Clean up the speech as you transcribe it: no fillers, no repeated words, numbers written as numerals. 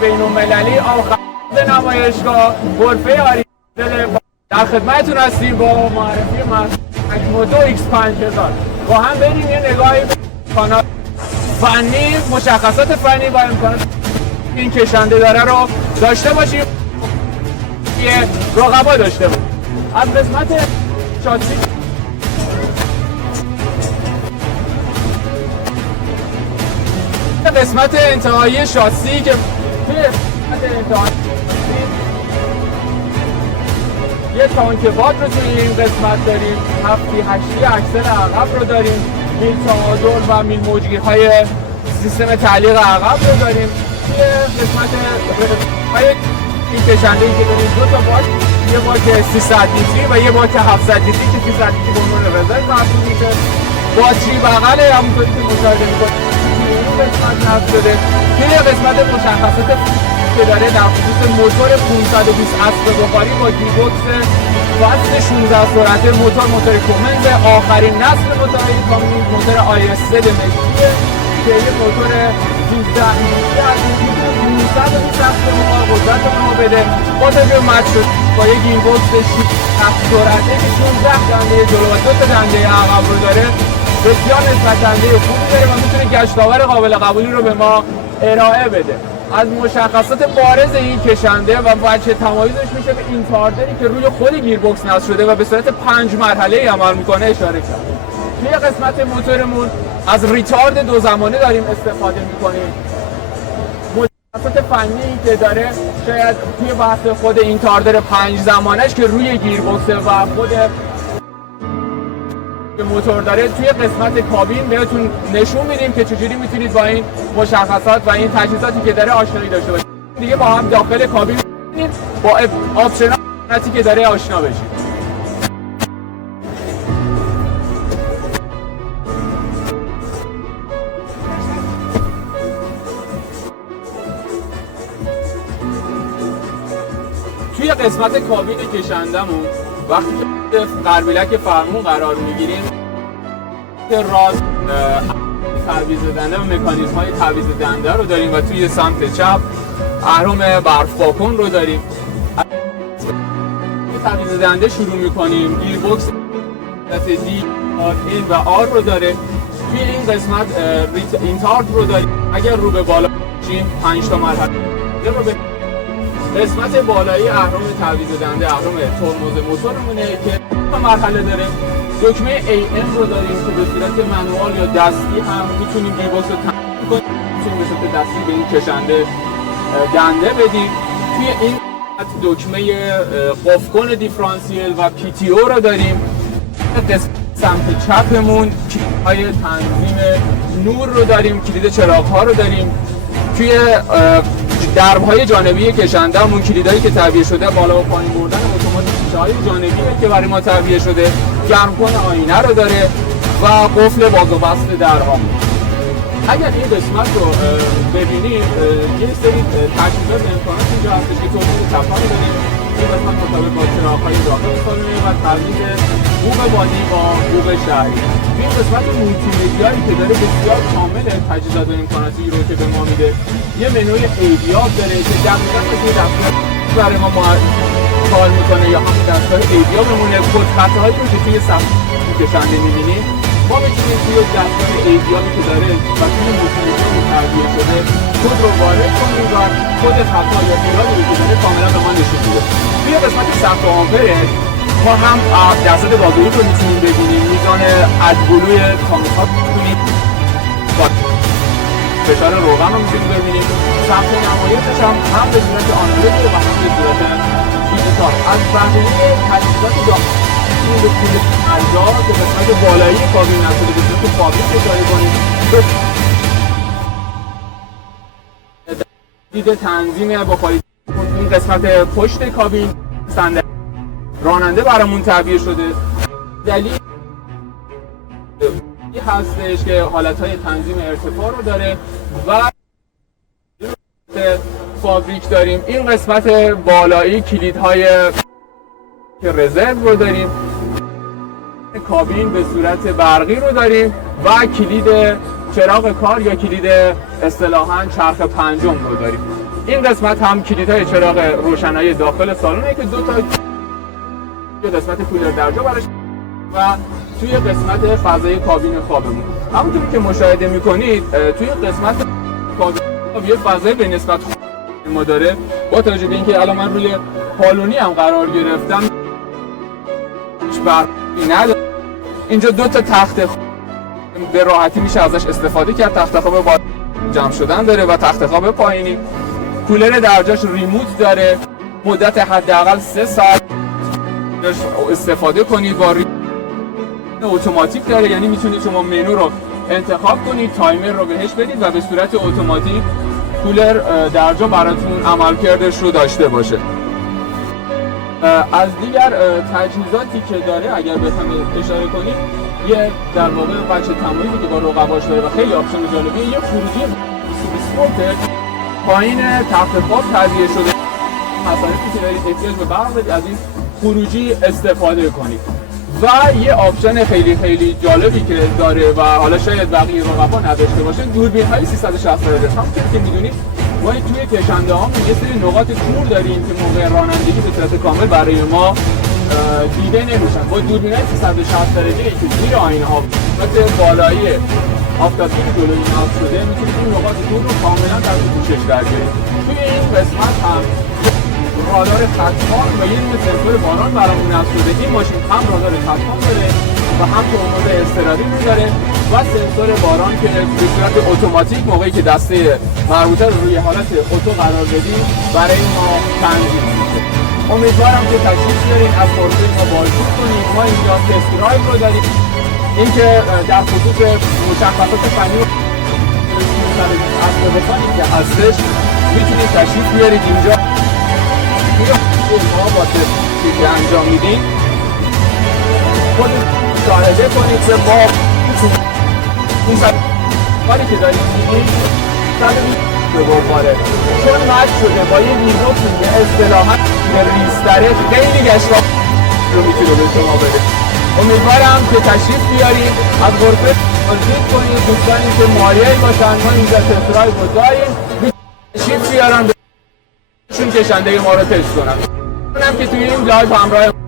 بین‌المللی آخر نمایشگاه غرفه آریل در خدمتتون هستیم با معرفی مکموتو X5000. با هم بریم یه نگاهی به کانال فنی، مشخصات فنی و امکانات این کشنده داره رو داشته باشیم، یه رقبا داشته باشیم. از قسمت شاسی قسمت انتهایی شاسی که توی قسمت انتهایی یه تانک باد رو توی این قسمت داریم، 7/8 اکسل عقب رو داریم، میل تعادل و میل موجگیرهای سیستم تعلیق عقب رو داریم. توی قسمت این کشنده‌ای که داریم دو تا باد، یه باک 300 لیتری و یه باک 700 لیتری که 300 لیتری به عنوان رزرو محسوب میشه. باتری بغل همونطوری که مشاهده می‌کنید این قسمت نصب شده. توی قسمت مشخصات که داره در خصوص موتور 520 اسب بخاری با گیربکس وزن 16 سرعته، موتور کومنز آخرین نسل موتورهای کامیون، موتور IS3 مشیه که یه موتور 12 اینچی از این 520 اسب بخار قدرت به ما بده. با توجه به مد شد با یه گیربکس 6 سرعته که 16 دنده جلو و 2 دنده عقب رو داره، بسیار نسبت دنده خوبی داره و میتونه گشتاور قابل قبولی رو به ما ارائه بده. از مشخصات بارز این کشنده و وجه تمایزش میشه به این تاردری که روی خود گیربکس نصب شده و به صورت 5 مرحله‌ای عمل میکنه اشاره کرد. توی قسمت موتورمون از ریتارد 2 زمانه داریم استفاده میکنیم. مشخصات فنی که داره شاید توی بحث خود این تاردر 5 زمانش که روی گیربکس و خود موتور داره، توی قسمت کابین بهتون نشون میدیم که چجوری میتونید با این مشخصات و این تجهیزاتی که داره آشنایی داشته باشید. دیگه با هم داخل کابین با آپشناتی که داره آشنا بشید. توی قسمت کابین کشندمون وقتی که قربیلک فرمون قرار میگیریم، راست تعویض دنده و مکانیزم های تعویض دنده رو داریم و توی سمت چپ اهرم برف پاکن رو داریم. تعویض دنده شروع میکنیم، گیربکس دی این و آر رو داره. توی این قسمت اینتارد رو داریم، اگر رو به بالا باشیم 5 تا مرحله رو به قسمت بالایی اهرم تعویض دنده، اهرم ترمز موتورمونه که 2 مرحله داره. دکمه AM رو داریم که به صورت منوال یا دستی هم میتونیم گیربکس رو تنظیم کنیم، میتونیم به صورت دستی به این کشنده دنده بدیم. توی این دکمه قفل دیفرانسیل و PTO رو داریم. قسمت سمت چپمون کلیدهای تنظیم نور رو داریم، کلید چراغ‌ها رو داریم. توی درب‌های جانبی کشنده‌مون کلیدایی که تعبیه شده، بالا و پایین بردن اتوماتیک شیشه‌های جانبیه که برای ما تعبیه شده، گرمکن آینه رو داره و قفل باز و بست درها. اگر این قسمت رو ببینید یه سری تجهیزات امکانات اینجا هستش که توضیح تپا رو داریم. این قسمت مرتبط با چراغ‌های داخل سالونه و تعویض بوق بادی با بوق شهری. این قسمت مولتی‌مدیایی که داره بسیار کامل تجهیزات و امکاناتی رو که به ما میده. یه منوی ایدیاب داره که دقیقاً مثل دستگاه برای ما کار میکنه یا همون دستگاه ایدیاب بمونه. کد خطهایی رو که توی صفحه کشنده میبینیم ما میتونیم توی دستگاه ایدیابی که داره و توی مولتی‌مدیا تعبیه شده کد رو وارد کنیم و کد خطا یا ایرادی رو که داره کاملا به ما نشون میده. توی قسمت ثبت آمپرش ما هم درصد بازدهی رو میتونیم ببینیم، میزان ادبلوی کامل‌ها میتونیم، فشار روغن رو میتونیم ببینیم، ثبت نمایشش هم به صورت آنالوگ و هم به صورت دیجیتال. از بقیه تجهیزات داخلی به طول اجزا که قسمت بالایی کابین نشده به صورت فابریک اشاره کنیم، دید تنظیم بخاری. این قسمت پشت کابین صندلی راننده برامون تعبیه شده. دلیل هستش که حالتهای تنظیم ارتفاع رو داره و فابریک داریم. این قسمت بالایی کلیدهای رزرو رو داریم. کابین به صورت برقی رو داریم و کلید چراغ کار یا کلید اصطلاحاً چرخ پنجم رو داریم. این قسمت هم کلیدهای چراغ روشنایی داخل سالونه که دو تا قسمت کولر درجا براش و توی قسمت فضای کابین خوابمون. همونطور که مشاهده میکنید توی قسمت کابین خواب یه فضای به نسبت ما داره. با توجه به اینکه الان من روی پالونی هم قرار گرفتم هیچ برقی نداره. اینجا دو تا تخت به راحتی میشه ازش استفاده کرد. تخت خواب با جمع شدن داره و تخت خواب پایینی. کولر درجاش ریموت داره، مدت حداقل 3 ساعت استفاده کنید. با اتوماتیک داره، یعنی میتونید شما منو رو انتخاب کنید، تایمر رو بهش بدید و به صورت اتوماتیک کولر درجا براتون عملکردش رو داشته باشه. از دیگر تجهیزاتی که داره اگر بخوایم اشاره کنیم، یه در واقع بچه تمایزی که با رقباش داره و خیلی آپشن جالبیه، یه خروجی سپورت پایین تخت خواب تهیه شده. مسائلی که دارید احتیاج به برق دارید از این خروجی استفاده کنید. و یه آپشن خیلی جالبی که داره و حالا شاید بقیه رقبا نداشته باشه، دوربین های 360 درجه. همونطور که میدونید ما توی کشنده ها یه سری نقاط کور داریم که موقع رانندگی به صورت کامل برای ما دیده نمیشن. با دوربین های 360 درجه که زیر آینه ها مثل بالایی آفتابی که جلوی نصب شده میتونید این نقاط کور رو کاملا در پوشش در بیارید. توی این قسمت هم رادار خطفان و یه دونه سنسور باران برامون نصب شده. این ماشین هم رادار خطفان داره و هم تومور اضطراری رو داره و سنسور باران که به صورت اتوماتیک موقعی که دسته مربوطه رو روی حالت اتو قرار بدیم برای ما تنظیم میشه. امیدوارم که تشریف بیارین از پروژه ما بازدید کنید. ما اینجا تست درایو رو داریم. اینکه در خصوص مشخصات فنی اسباب‌بازی که هستش میتونید تشریف بیارید اینجا. ما با تستی که انجام میدیم خود مشاهده کنید که با اون کاری که دارید میدیم به بخاره چون مد شده با یه ویزوکی که اصطلاحاً ریستره خیلی گشتا رو میتونه به شما بده. امیدوارم که تشریف بیاریم از غرفه بازدید کنید. دوستانی که مایل باشن ما اینجا تست درایو رو داریم تشریف بیارن چون کشنده ما رو تست کنم. که توی این لایو همراه